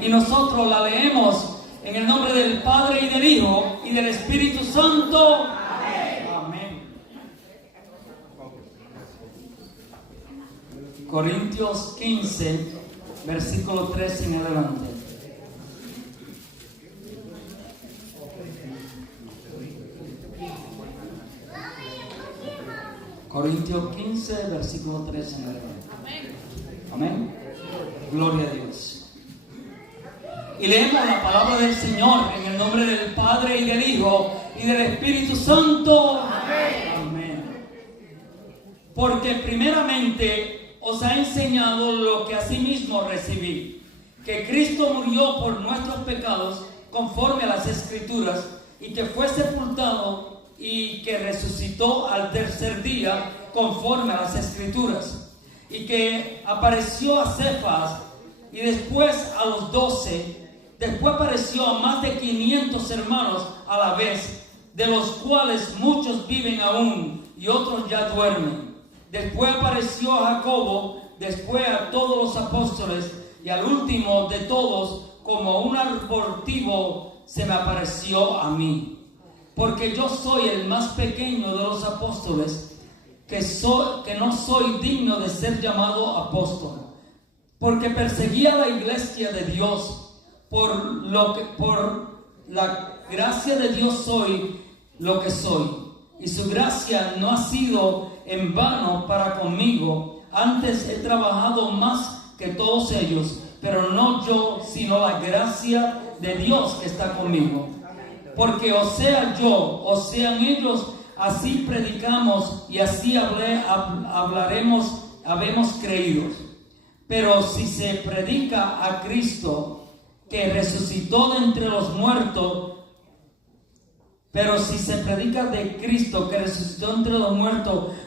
y nosotros la leemos en el nombre del Padre y del Hijo y del Espíritu Santo. Amén. Amén. Corintios 15, versículo 13 en adelante. Corintios 15, versículo 13 en adelante. Amén. Gloria a Dios. Y leemos la palabra del Señor en el nombre del Padre y del Hijo y del Espíritu Santo. Amén. Amén. Porque primeramente os ha enseñado lo que asimismo recibí, que Cristo murió por nuestros pecados conforme a las Escrituras, y que fue sepultado y que resucitó al tercer día conforme a las Escrituras, y que apareció a Cefas y después a los 12, después apareció a más de 500 hermanos a la vez, de los cuales muchos viven aún y otros ya duermen. Después apareció a Jacobo, después a todos los apóstoles, y al último de todos, como un abortivo, se me apareció a mí. Porque yo soy el más pequeño de los apóstoles, que no soy digno de ser llamado apóstol, porque perseguía la iglesia de Dios. Por la gracia de Dios soy lo que soy, y su gracia no ha sido en vano para conmigo. Antes he trabajado más que todos ellos, pero no yo, sino la gracia de Dios que está conmigo. Porque o sea yo, o sean ellos, así predicamos y así habemos creído. Pero si se predica a Cristo, que resucitó de entre los muertos,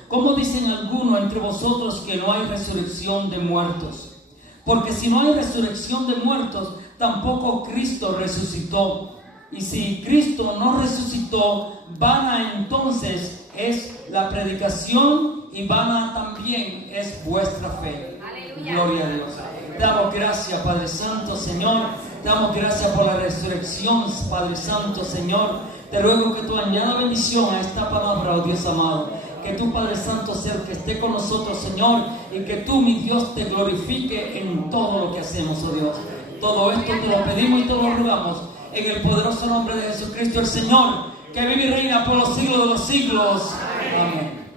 ¿cómo dicen algunos entre vosotros que no hay resurrección de muertos? Porque si no hay resurrección de muertos, tampoco Cristo resucitó. Y si Cristo no resucitó, vana entonces es la predicación y vana también es vuestra fe. Aleluya. Gloria a Dios. Damos gracias, Padre Santo, Señor. Damos gracias por la resurrección, Padre Santo, Señor. Te ruego que tú añadas bendición a esta palabra, oh Dios amado. Que tú, Padre Santo, sea el que esté con nosotros, Señor. Y que tú, mi Dios, te glorifique en todo lo que hacemos, oh Dios. Todo esto te lo pedimos y te lo rogamos en el poderoso nombre de Jesucristo el Señor, que vive y reina por los siglos de los siglos. Amén.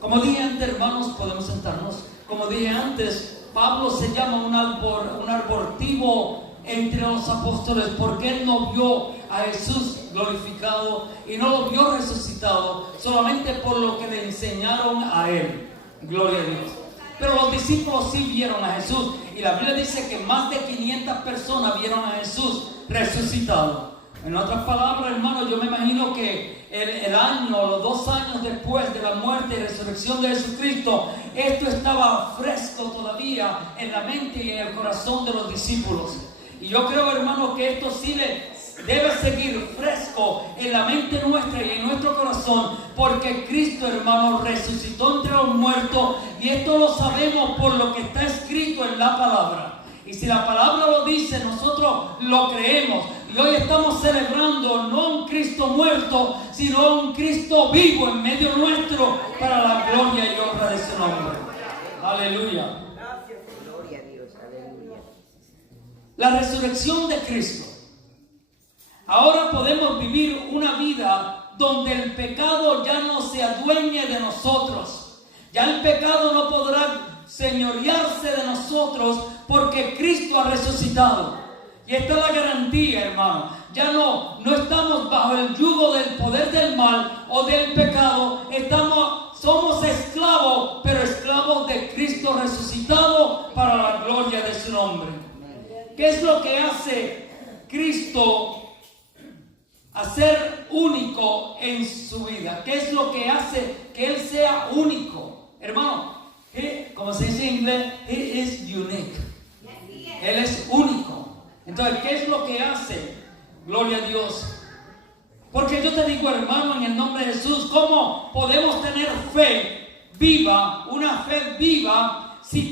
Como dije antes, hermanos, podemos sentarnos. Como dije antes, Pablo se llama un abortivo entre los apóstoles, porque él no vio a Jesús glorificado y no lo vio resucitado solamente por lo que le enseñaron a él. Gloria a Dios. Pero los discípulos sí vieron a Jesús, y la Biblia dice que más de 500 personas vieron a Jesús resucitado. En otras palabras, hermano, yo me imagino que los 2 años después de la muerte y resurrección de Jesucristo, esto estaba fresco todavía en la mente y en el corazón de los discípulos. Y yo creo, hermano, que esto sí debe seguir fresco en la mente nuestra y en nuestro corazón, porque Cristo, hermano, resucitó entre los muertos, y esto lo sabemos por lo que está escrito en la palabra. Y si la palabra lo dice, nosotros lo creemos. Y hoy estamos celebrando no un Cristo muerto, sino un Cristo vivo en medio nuestro, para la gloria y honra de su nombre. Aleluya. Gloria a Dios. Aleluya. La resurrección de Cristo. Ahora podemos vivir una vida donde el pecado ya no se adueñe de nosotros. Ya el pecado no podrá señorearse de nosotros, porque Cristo ha resucitado. Y esta es la garantía, hermano. Ya no estamos bajo el yugo del poder del mal o del pecado. Somos esclavos, pero esclavos de Cristo resucitado, para la gloria de su nombre. ¿Qué es lo que hace Cristo a ser único en su vida? ¿Qué es lo que hace que Él sea único? Hermano, como se dice en inglés, He is unique. Él es único. Entonces, ¿qué es lo que hace? Gloria a Dios. Porque yo te digo, hermano, en el nombre de Jesús, ¿cómo podemos tener fe viva, una fe viva, si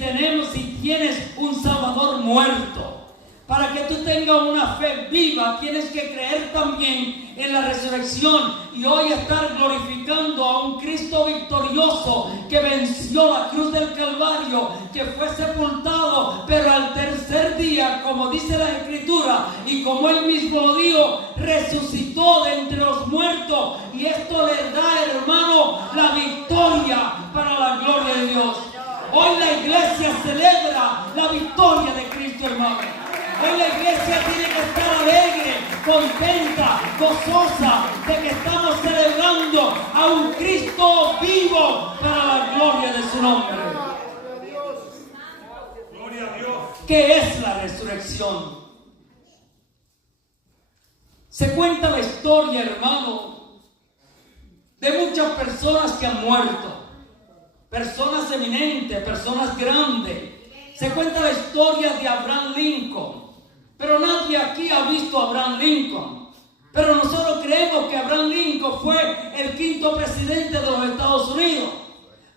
tienes un Salvador muerto? Para que tú tengas una fe viva, tienes que creer también en la resurrección y hoy estar glorificando a un Cristo victorioso que venció la cruz del Calvario, que fue sepultado, pero al tercer día, como dice la Escritura y como Él mismo lo dijo, resucitó de entre los muertos, y esto le da, hermano, la victoria para la gloria de Dios. Hoy la iglesia celebra la victoria de Cristo, hermano. Hoy la iglesia tiene que estar alegre, contenta, gozosa de que estamos celebrando a un Cristo vivo para la gloria de su nombre. Gloria a Dios. ¿Qué es la resurrección? Se cuenta la historia, hermano, de muchas personas que han muerto, personas eminentes, personas grandes. Se cuenta la historia de Abraham Lincoln. Pero nadie aquí ha visto a Abraham Lincoln. Pero nosotros creemos que Abraham Lincoln fue el quinto presidente de los Estados Unidos.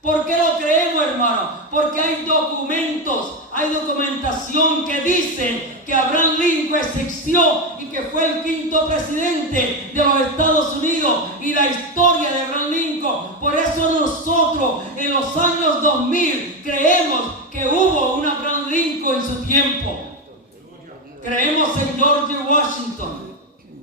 ¿Por qué lo creemos, hermano? Porque hay documentos, hay documentación que dice que Abraham Lincoln existió y que fue el quinto presidente de los Estados Unidos, y la historia de Abraham Lincoln. Por eso nosotros en los años 2000 creemos que hubo un Abraham Lincoln en su tiempo. Creemos en George Washington,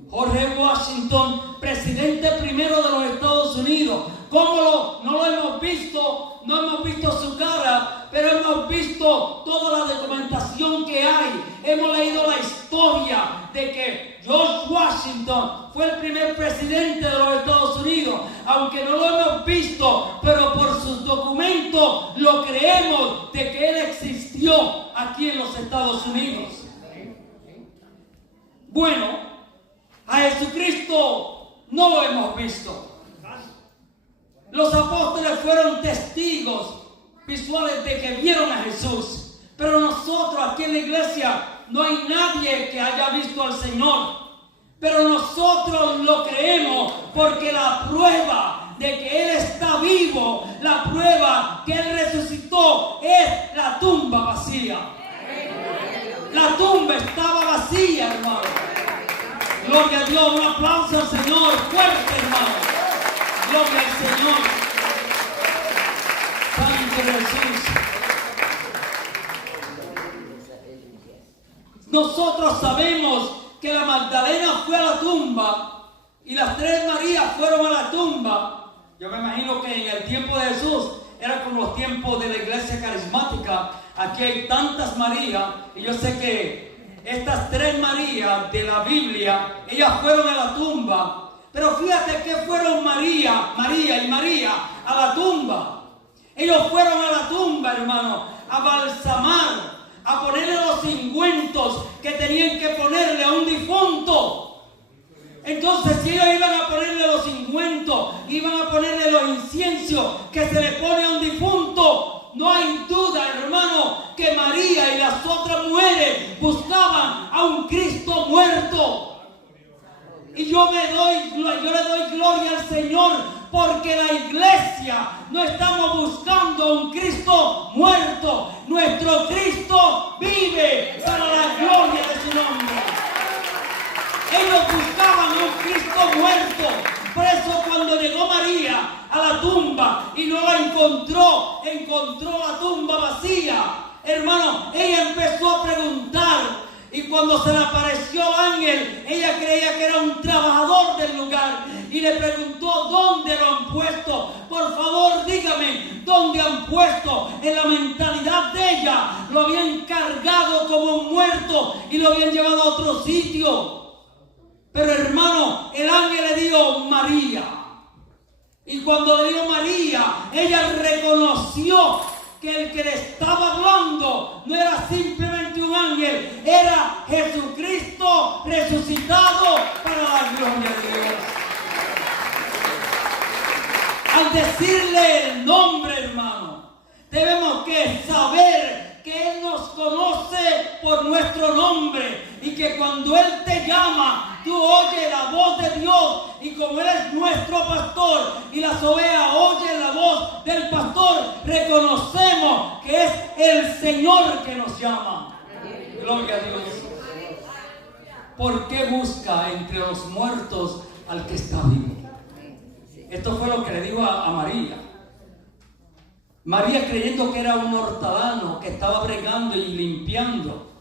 Jorge Washington, presidente primero de los Estados Unidos. ¿Cómo no lo hemos visto? No hemos visto su cara, pero hemos visto toda la documentación que hay. Hemos leído la historia de que George Washington fue el primer presidente de los Estados Unidos. Aunque no lo hemos visto, pero por sus documentos lo creemos de que él existió aquí en los Estados Unidos. Bueno, a Jesucristo no lo hemos visto. Los apóstoles fueron testigos visuales de que vieron a Jesús. Pero nosotros aquí en la iglesia no hay nadie que haya visto al Señor. Pero nosotros lo creemos porque la prueba de que Él está vivo, la prueba que Él resucitó, es la tumba vacía. La tumba estaba vacía, hermano. Gloria a Dios, un aplauso al Señor, fuerte, hermano. Gloria al Señor. Santo Jesús. Nosotros sabemos que la Magdalena fue a la tumba y las tres Marías fueron a la tumba. Yo me imagino que en el tiempo de Jesús era como los tiempos de la iglesia carismática. Aquí hay tantas Marías, y yo sé que estas tres Marías de la Biblia, ellas fueron a la tumba. Pero fíjate que fueron María y María a la tumba. Ellos fueron a la tumba, hermano, a balsamar, a ponerle los ungüentos que tenían que ponerle a un difunto. Entonces, si ellos iban a ponerle los ungüentos, iban a ponerle los inciensos que se le pone a un difunto, no hay duda, hermano, que María y las otras mujeres buscaban a un Cristo muerto. Y yo le doy gloria al Señor, porque la iglesia no estamos buscando a un Cristo muerto. Nuestro Cristo vive para la gloria de su nombre. Ellos buscaban a un Cristo muerto. Por eso cuando llegó María a la tumba y no la encontró la tumba vacía. Hermano, ella empezó a preguntar. Y cuando se le apareció el ángel, ella creía que era un trabajador del lugar. Y le preguntó, ¿dónde lo han puesto? Por favor, dígame, ¿dónde han puesto? En la mentalidad de ella, lo habían cargado como un muerto y lo habían llevado a otro sitio. Pero hermano, el ángel le dijo María. Y cuando le dijo María, ella reconoció que el que le estaba hablando no era simplemente un ángel, era Jesucristo resucitado para la gloria de Dios. Al decirle el nombre, hermano, debemos que saber que Él nos conoce por nuestro nombre y que cuando Él te llama, tú oyes la voz de Dios, y como Él es nuestro pastor y las ovejas oyen la voz del pastor, reconocemos que es el Señor que nos llama. Gloria a Dios. ¿por qué busca entre los muertos al que está vivo? Esto fue lo que le dijo a María. María, creyendo que era un hortelano que estaba bregando y limpiando.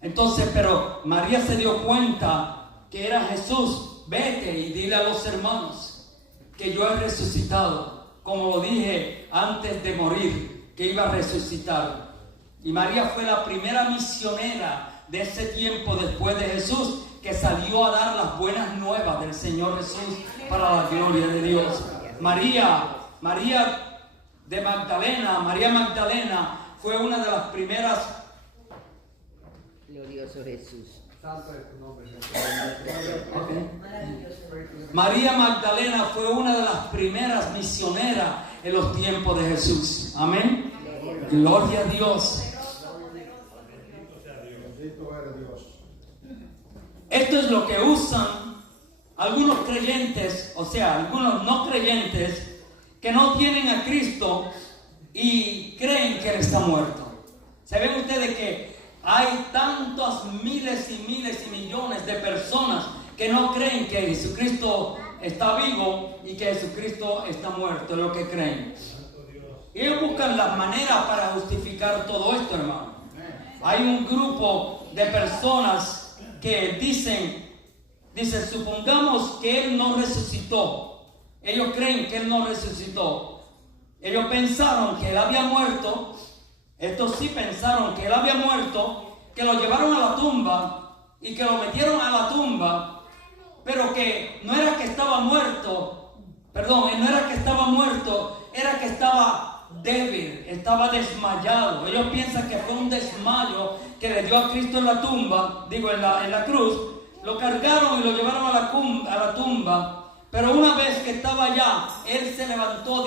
Entonces, pero María se dio cuenta que era Jesús. Vete y dile a los hermanos que yo he resucitado, como lo dije antes de morir, que iba a resucitar. Y María fue la primera misionera de ese tiempo después de Jesús, que salió a dar las buenas nuevas del Señor Jesús para la gloria de Dios. María Magdalena fue una de las primeras. Glorioso Jesús. Santo es tu nombre, Jesús. María Magdalena fue una de las primeras misioneras en los tiempos de Jesús. Amén. Gloria a Dios. Esto es lo que usan algunos creyentes, o sea, algunos no creyentes que no tienen a Cristo y creen que Él está muerto. ¿Saben ustedes que hay tantos miles y miles y millones de personas que no creen que Jesucristo está vivo y que Jesucristo está muerto? Es lo que creen. Y ellos buscan las maneras para justificar todo esto, hermano. Hay un grupo de personas que dicen, supongamos que Él no resucitó. Ellos creen que Él no resucitó. Ellos pensaron que Él había muerto. Estos sí pensaron que Él había muerto, que lo llevaron a la tumba y que lo metieron a la tumba, pero que no era que estaba muerto, era que estaba débil, estaba desmayado. Ellos piensan que fue un desmayo que le dio a Cristo en la tumba, en la cruz. Lo cargaron y lo llevaron a la tumba, pero una vez que estaba allá, Él se levantó.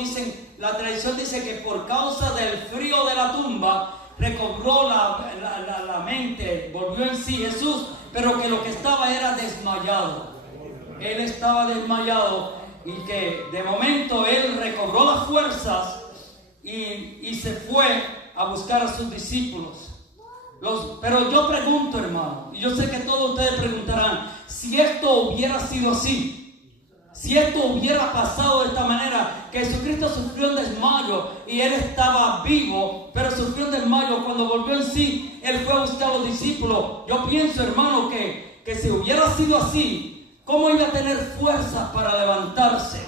La tradición dice que por causa del frío de la tumba recobró la mente, volvió en sí Jesús, pero que lo que estaba era desmayado. Él estaba desmayado y que de momento Él recobró las fuerzas y se fue a buscar a sus discípulos. Pero yo pregunto, hermano, y yo sé que todos ustedes preguntarán, si esto hubiera sido así, si esto hubiera pasado de esta manera, que Jesucristo sufrió un desmayo y Él estaba vivo, pero sufrió un desmayo, cuando volvió en sí, Él fue a buscar a los discípulos. Yo pienso, hermano, que si hubiera sido así, ¿cómo iba a tener fuerza para levantarse?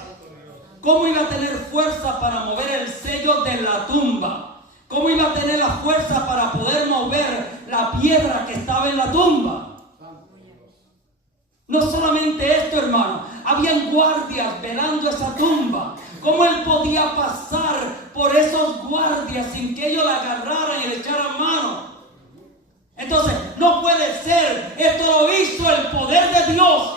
¿Cómo iba a tener fuerza para mover el sello de la tumba? ¿Cómo iba a tener la fuerza para poder mover la piedra que estaba en la tumba? No solamente esto, hermano, habían guardias velando esa tumba. ¿Cómo Él podía pasar por esos guardias sin que ellos la agarraran y le echaran mano? Entonces, no puede ser. Esto lo hizo el poder de Dios,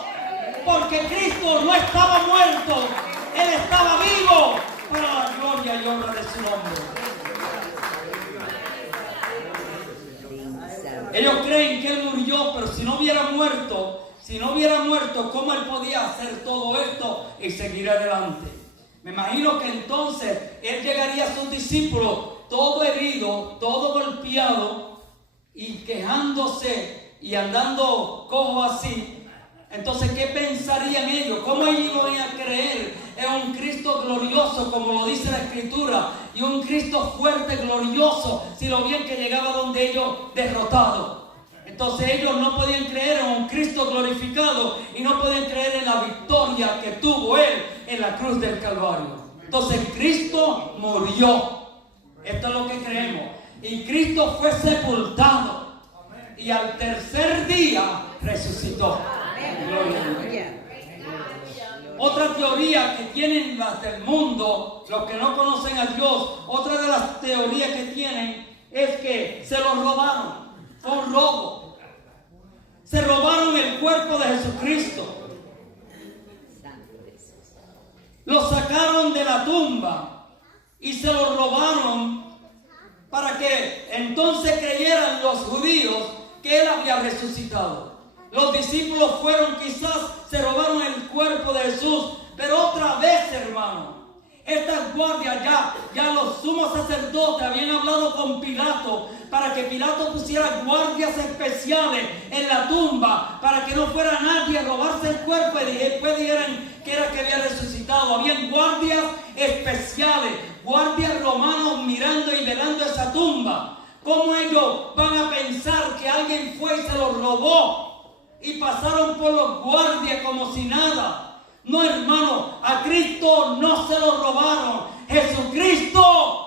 porque Cristo no estaba muerto, Él estaba vivo, para la gloria y honra de su nombre. Ellos creen que Él murió, pero si no hubiera muerto, ¿cómo Él podía hacer todo esto y seguir adelante? Me imagino que entonces Él llegaría a sus discípulos todo herido, todo golpeado y quejándose y andando cojo así. Entonces, ¿qué pensarían ellos? ¿Cómo ellos iban a creer en un Cristo glorioso, como lo dice la Escritura, y un Cristo fuerte, glorioso, si lo bien que llegaba donde ellos derrotados? Entonces ellos no podían creer en un Cristo glorificado y no podían creer en la victoria que tuvo Él en la cruz del Calvario. Entonces Cristo murió. Esto es lo que creemos. Y Cristo fue sepultado. Y al tercer día resucitó. Gloria. Otra teoría que tienen las del mundo, los que no conocen a Dios, otra de las teorías que tienen es que se lo robaron. Fue un robo. Se robaron el cuerpo de Jesucristo. Lo sacaron de la tumba y se lo robaron para que entonces creyeran los judíos que Él había resucitado. Los discípulos fueron, quizás se robaron el cuerpo de Jesús, pero otra vez, hermano, estas guardias, ya los sumos sacerdotes habían hablado con Pilato para que Pilato pusiera guardias especiales en la tumba para que no fuera nadie a robarse el cuerpo y después dijeran que era que había resucitado. Habían guardias especiales, guardias romanos mirando y velando esa tumba. ¿Cómo ellos van a pensar que alguien fue y se los robó y pasaron por los guardias como si nada? No, hermano, a Cristo no se lo robaron. Jesucristo.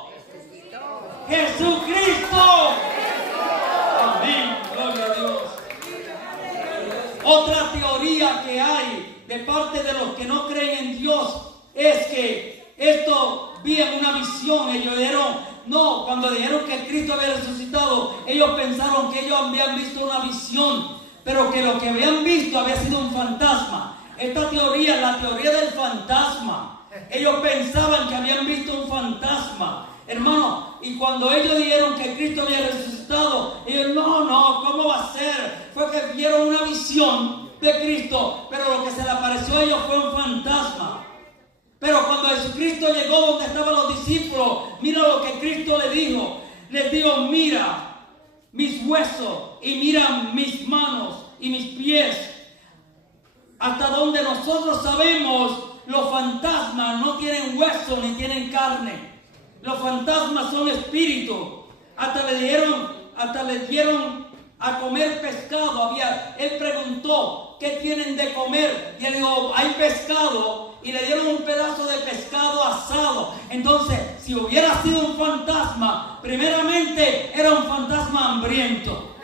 Amén, gloria a Dios. Otra teoría que hay de parte de los que no creen en Dios es que esto vía una visión. Ellos dijeron, no, cuando dijeron que Cristo había resucitado, ellos pensaron que ellos habían visto una visión, pero que lo que habían visto había sido un fantasma. Esta teoría, la teoría del fantasma. Ellos pensaban que habían visto un fantasma, hermano. Y cuando ellos dijeron que Cristo había resucitado, ellos, no, ¿cómo va a ser? Fue que vieron una visión de Cristo, pero lo que se le apareció a ellos fue un fantasma. Pero cuando Jesucristo llegó donde estaban los discípulos, mira lo que Cristo les dijo. Les dijo, mira mis huesos y mira mis manos y mis pies. Hasta donde nosotros sabemos, los fantasmas no tienen hueso ni tienen carne. Los fantasmas son espíritus. Hasta le dieron a comer pescado. Él preguntó, ¿qué tienen de comer? Y él dijo, hay pescado. Y le dieron un pedazo de pescado asado. Entonces, si hubiera sido un fantasma, primeramente era un fantasma hambriento.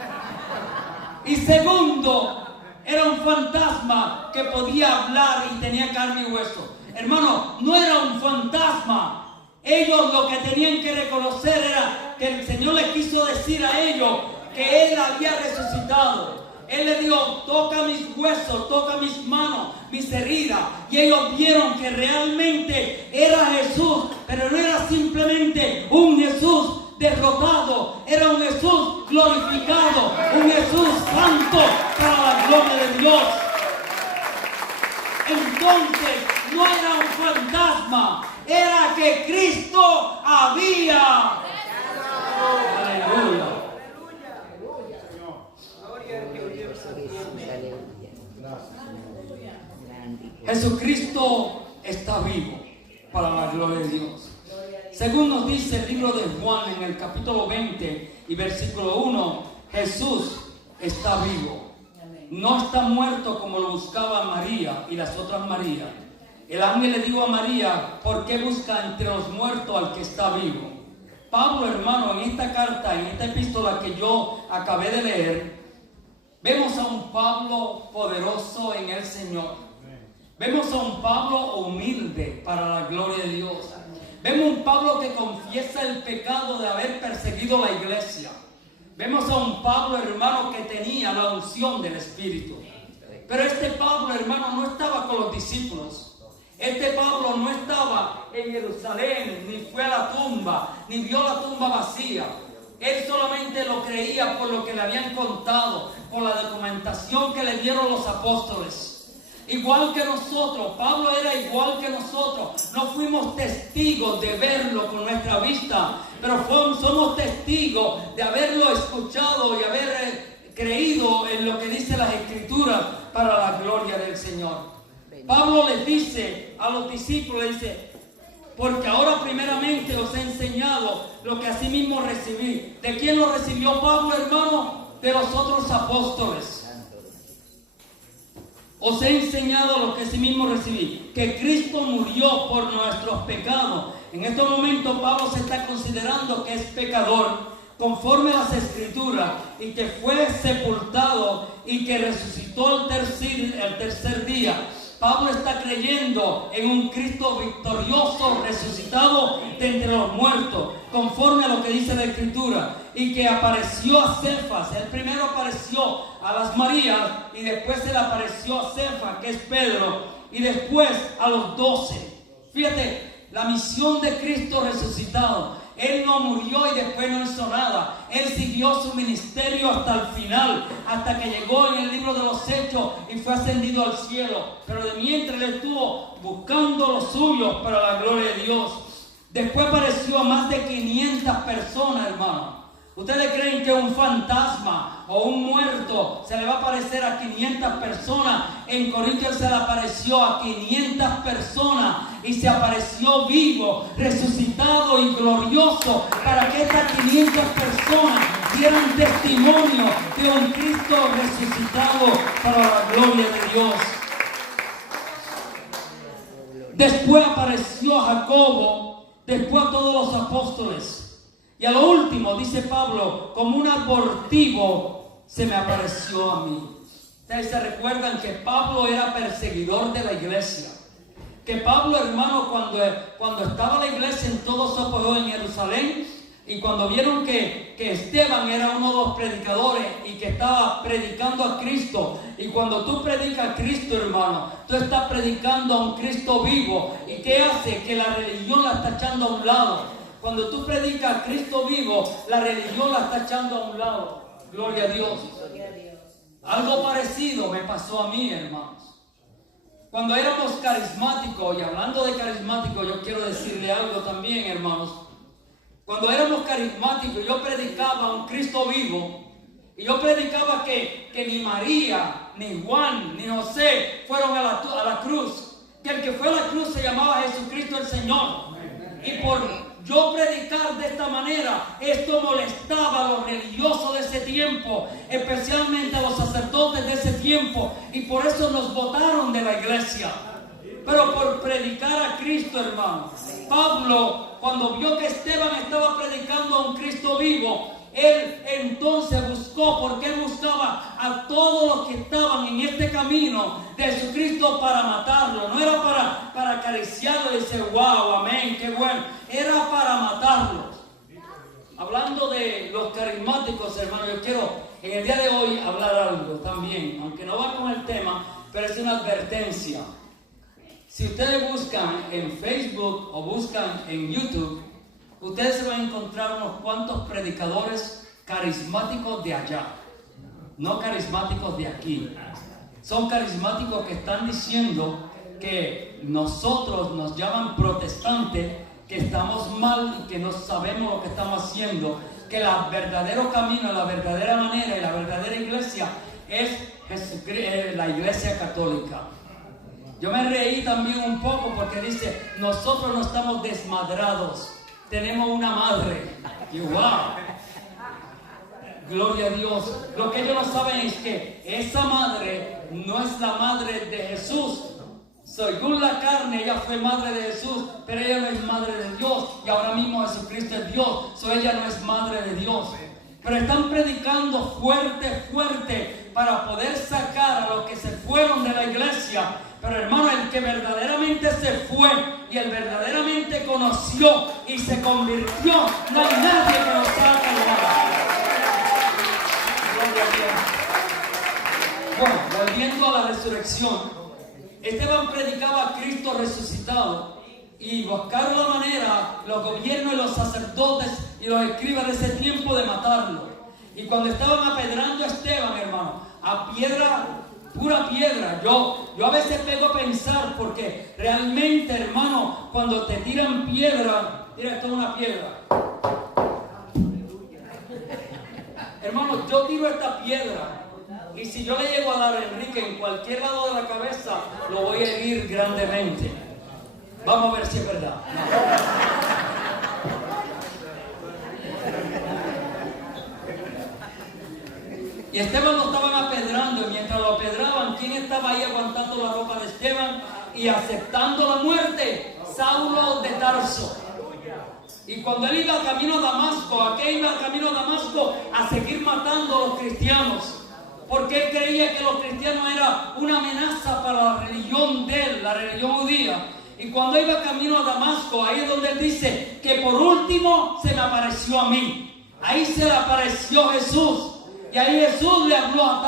Y segundo, era un fantasma que podía hablar y tenía carne y hueso. Hermano, no era un fantasma. Ellos lo que tenían que reconocer era que el Señor les quiso decir a ellos que Él había resucitado. Él les dijo, toca mis huesos, toca mis manos, mis heridas. Y ellos vieron que realmente era Jesús, pero no era simplemente un Jesús derrotado, era un Jesús glorificado, un Jesús santo para la gloria de Dios. Entonces no era un fantasma, era que Cristo había. Aleluya. Jesucristo está vivo para la gloria de Dios. Según nos dice el libro de Juan en el capítulo 20 y versículo 1, Jesús está vivo. No está muerto como lo buscaba María y las otras Marías. El ángel le dijo a María, ¿por qué busca entre los muertos al que está vivo? Pablo, hermano, en esta carta, en esta epístola que yo acabé de leer, vemos a un Pablo poderoso en el Señor. Vemos a un Pablo humilde para la gloria de Dios. Vemos un Pablo que confiesa el pecado de haber perseguido la iglesia. Vemos a un Pablo, hermano, que tenía la unción del Espíritu. Pero este Pablo, hermano, no estaba con los discípulos. Este Pablo no estaba en Jerusalén, ni fue a la tumba, ni vio la tumba vacía. Él solamente lo creía por lo que le habían contado, por la documentación que le dieron los apóstoles. Igual que nosotros, Pablo era igual que nosotros. No fuimos testigos de verlo con nuestra vista, pero somos testigos de haberlo escuchado y haber creído en lo que dice las Escrituras para la gloria del Señor. Pablo les dice a los discípulos, dice, porque ahora primeramente os he enseñado lo que asimismo recibí. ¿De quién lo recibió Pablo, hermano? De los otros apóstoles. Os he enseñado lo que asimismo recibí, que Cristo murió por nuestros pecados. En este momento Pablo se está considerando que es pecador, conforme a las Escrituras, y que fue sepultado y que resucitó el tercer día. Pablo está creyendo en un Cristo victorioso, resucitado de entre los muertos, conforme a lo que dice la Escritura, y que apareció a Cefas. Él primero apareció a las Marías y después se le apareció a Cefas, que es Pedro, y después a los 12. Fíjate, la misión de Cristo resucitado Él no murió y después no hizo nada. Él siguió su ministerio hasta el final, hasta que llegó en el libro de los Hechos y fue ascendido al cielo. Pero de mientras él estuvo buscando los suyos para la gloria de Dios. Después apareció a más de 500 personas, hermano. ¿Ustedes creen que un fantasma o un muerto se le va a aparecer a 500 personas? En Corintios se le apareció a 500 personas y se apareció vivo, resucitado y glorioso para que estas 500 personas dieran testimonio de un Cristo resucitado para la gloria de Dios. Después apareció a Jacobo, después a todos los apóstoles. Y a lo último, dice Pablo, como un abortivo se me apareció a mí. Ustedes se recuerdan que Pablo era perseguidor de la iglesia. Que Pablo, hermano, cuando estaba la iglesia en todo su apogeo en Jerusalén, y cuando vieron que Esteban era uno de los predicadores y que estaba predicando a Cristo, y cuando tú predicas a Cristo, hermano, tú estás predicando a un Cristo vivo. ¿Y qué hace? Que la religión la está echando a un lado. Cuando tú predicas a Cristo vivo, la religión la está echando a un lado. Gloria a Dios. Algo parecido me pasó a mí, hermanos. Cuando éramos carismáticos, y hablando de carismáticos, yo quiero decirle algo también, hermanos. Cuando éramos carismáticos, yo predicaba a un Cristo vivo. Y yo predicaba que ni María, ni Juan, ni José fueron a la cruz. Que el que fue a la cruz se llamaba Jesucristo el Señor. Y por yo predicar de esta manera, esto molestaba a los religiosos de ese tiempo, especialmente a los sacerdotes de ese tiempo, y por eso nos botaron de la iglesia. Pero por predicar a Cristo, hermano, Pablo, cuando vio que Esteban estaba predicando a un Cristo vivo, él entonces buscó, porque él buscaba a todos los que estaban en este camino de Jesucristo para matarlo. No era para acariciarlo y decir, wow, amén, qué bueno. Era para matarlos. Hablando de los carismáticos, hermano, yo quiero en el día de hoy hablar algo también, aunque no va con el tema, pero es una advertencia. Si ustedes buscan en Facebook o buscan en YouTube, ustedes se van a encontrar unos cuantos predicadores carismáticos de allá, no carismáticos de aquí. Son carismáticos que están diciendo que nosotros nos llaman protestantes, que estamos mal y que no sabemos lo que estamos haciendo, que el verdadero camino, la verdadera manera y la verdadera iglesia es la iglesia católica. Yo me reí también un poco porque dice, nosotros no estamos desmadrados, tenemos una madre. Y wow, gloria a Dios. Lo que ellos no saben es que esa madre no es la madre de Jesús. Según la carne, ella fue madre de Jesús, pero ella no es madre de Dios. Y ahora mismo Jesucristo es Dios, ella no es madre de Dios. Pero están predicando fuerte para poder sacar a los que se fueron de la iglesia. Pero hermano, el que verdaderamente se fue y el verdaderamente conoció y se convirtió, no hay nadie que lo saque de nada. Gloria a Dios. Bueno, volviendo a la resurrección, Esteban predicaba a Cristo resucitado y buscaron la manera, los gobiernos y los sacerdotes y los escribas de ese tiempo, de matarlo. Y cuando estaban apedrando a Esteban, hermano, a piedra, pura piedra, yo a veces pego a pensar, porque realmente, hermano, cuando te tiran piedra, mira, esto es una piedra. Hermano, yo tiro esta piedra. Y si yo le llego a dar a Enrique en cualquier lado de la cabeza, lo voy a herir grandemente. Vamos a ver si es verdad. Y Esteban lo estaban apedrando, y mientras lo apedraban, ¿quién estaba ahí aguantando la ropa de Esteban y aceptando la muerte? Saulo de Tarso. Y cuando él iba camino a Damasco, ¿a qué iba camino a Damasco? A seguir matando a los cristianos. Porque él creía que los cristianos eran una amenaza para la religión de él, la religión judía. Y cuando iba camino a Damasco, ahí es donde él dice que por último se me apareció a mí. Ahí se le apareció Jesús. Y ahí Jesús le habló a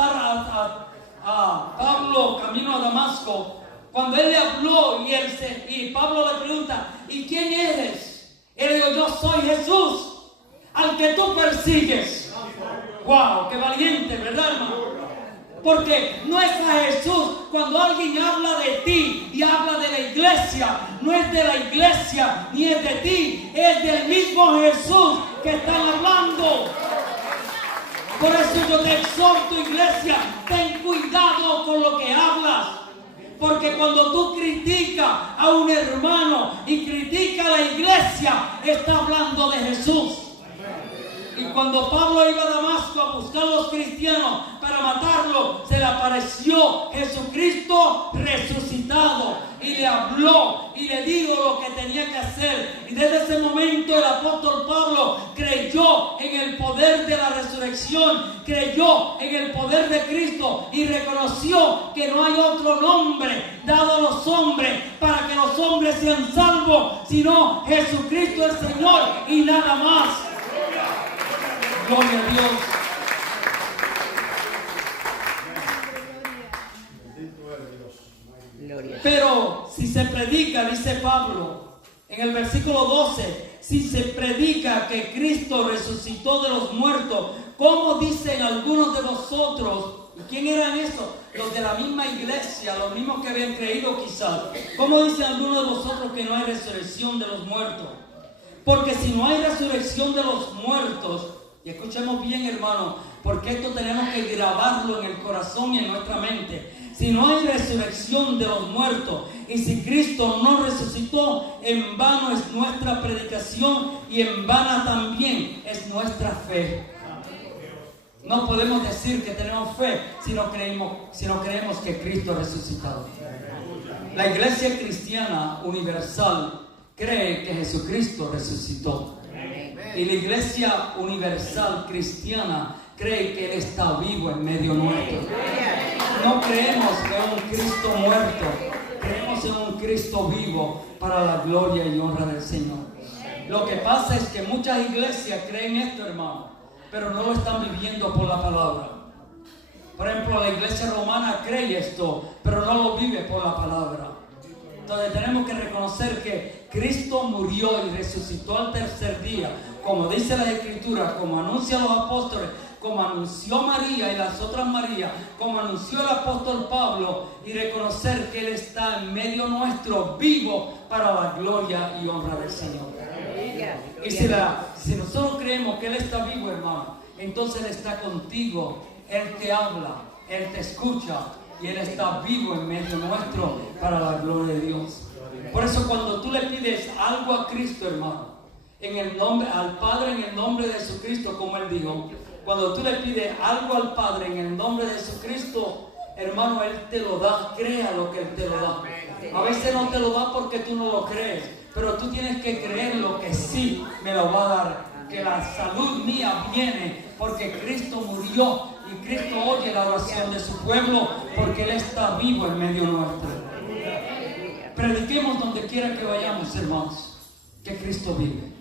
Pablo camino a Damasco. Cuando él le habló y Pablo le pregunta, ¿y quién eres? Él dijo, yo soy Jesús, al que tú persigues. ¡Wow! ¡Qué valiente!, ¿verdad, hermano? Porque no es a Jesús. Cuando alguien habla de ti y habla de la iglesia, no es de la iglesia ni es de ti, es del mismo Jesús que están hablando. Por eso yo te exhorto, iglesia, ten cuidado con lo que hablas. Porque cuando tú criticas a un hermano y criticas a la iglesia, está hablando de Jesús. Y cuando Pablo iba a Damasco a buscar a los cristianos para matarlo, se le apareció Jesucristo resucitado y le habló y le dijo lo que tenía que hacer. Y desde ese momento el apóstol Pablo creyó en el poder de la resurrección, creyó en el poder de Cristo y reconoció que no hay otro nombre dado a los hombres para que los hombres sean salvos, sino Jesucristo el Señor y nada más. Gloria a Dios. Pero si se predica, dice Pablo en el versículo 12, si se predica que Cristo resucitó de los muertos, ¿cómo dicen algunos de vosotros? ¿Y quién eran esos? Los de la misma iglesia, los mismos que habían creído quizás. ¿Cómo dicen algunos de vosotros que no hay resurrección de los muertos? Porque si no hay resurrección de los muertos, y escuchemos bien, hermano, porque esto tenemos que grabarlo en el corazón y en nuestra mente. Si no hay resurrección de los muertos y si Cristo no resucitó, en vano es nuestra predicación y en vana también es nuestra fe. No podemos decir que tenemos fe si no creemos que Cristo ha resucitado. La iglesia cristiana universal cree que Jesucristo resucitó. Y la iglesia universal cristiana cree que Él está vivo en medio nuestro. No creemos en un Cristo muerto, creemos en un Cristo vivo para la gloria y honra del Señor. Lo que pasa es que muchas iglesias creen esto, hermano, pero no lo están viviendo por la palabra. Por ejemplo, la iglesia romana cree esto, pero no lo vive por la palabra. Entonces tenemos que reconocer que Cristo murió y resucitó al tercer día, como dice la Escritura, como anuncian los apóstoles, como anunció María y las otras Marías, como anunció el apóstol Pablo, y reconocer que Él está en medio nuestro, vivo para la gloria y honra del Señor. Y si nosotros creemos que Él está vivo, hermano, entonces Él está contigo, Él te habla, Él te escucha y Él está vivo en medio nuestro para la gloria de Dios. Por eso cuando tú le pides algo a Cristo, hermano, en el nombre, al Padre en el nombre de Jesucristo, como Él dijo, cuando tú le pides algo al Padre en el nombre de Jesucristo, hermano, Él te lo da, crea lo que Él te lo da. A veces no te lo da porque tú no lo crees, pero tú tienes que creer lo que sí me lo va a dar, que la salud mía viene porque Cristo murió y Cristo oye la oración de su pueblo porque Él está vivo en medio nuestro. Prediquemos donde quiera que vayamos, hermanos, que Cristo vive.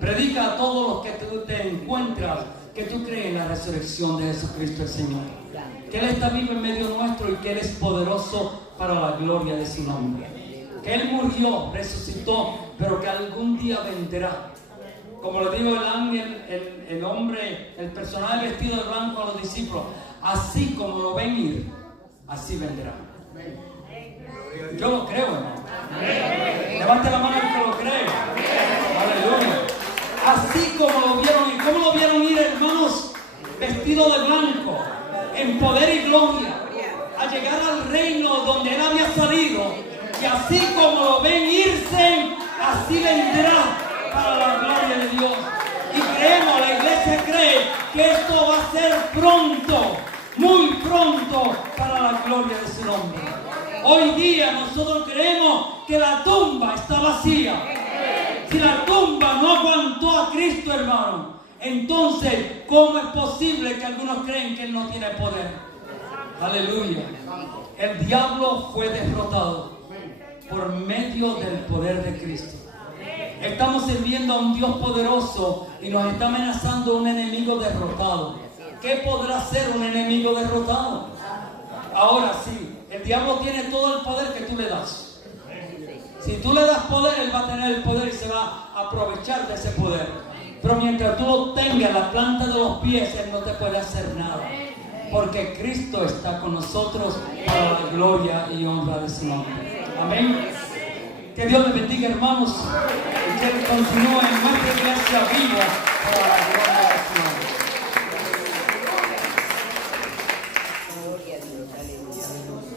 Predica a todos los que tú te encuentras que tú crees en la resurrección de Jesucristo el Señor, que Él está vivo en medio nuestro y que Él es poderoso para la gloria de su nombre, que Él murió, resucitó, pero que algún día vendrá. Como le dijo el ángel, el hombre, el personaje vestido de blanco a los discípulos, así como lo ven ir, así vendrá. Yo lo creo, hermano. Levante la mano el que lo cree. Aleluya. Así como lo vieron ir. ¿Cómo lo vieron ir, hermanos? Vestido de blanco, en poder y gloria, a llegar al reino donde Él había salido. Y así como lo ven irse, así vendrá para la gloria de Dios. Y creemos, la iglesia cree que esto va a ser pronto, muy pronto, para la gloria de su nombre. Hoy día nosotros creemos que la tumba está vacía. Si la tumba no aguantó a Cristo, hermano, entonces, ¿cómo es posible que algunos creen que Él no tiene poder? Aleluya. El diablo fue derrotado por medio del poder de Cristo. Estamos sirviendo a un Dios poderoso y nos está amenazando un enemigo derrotado. ¿Qué podrá hacer un enemigo derrotado? Ahora sí, el diablo tiene todo el poder que tú le das. Si Si tú le das poder, Él va a tener el poder y se va a aprovechar de ese poder. Pero mientras tú lo tengas en la planta de los pies, Él no te puede hacer nada. Porque Cristo está con nosotros para la gloria y honra de su nombre. Amén. Que Dios les bendiga, hermanos, y que Él continúe en nuestra iglesia viva para la gloria de su nombre. Gloria a Dios, aleluya.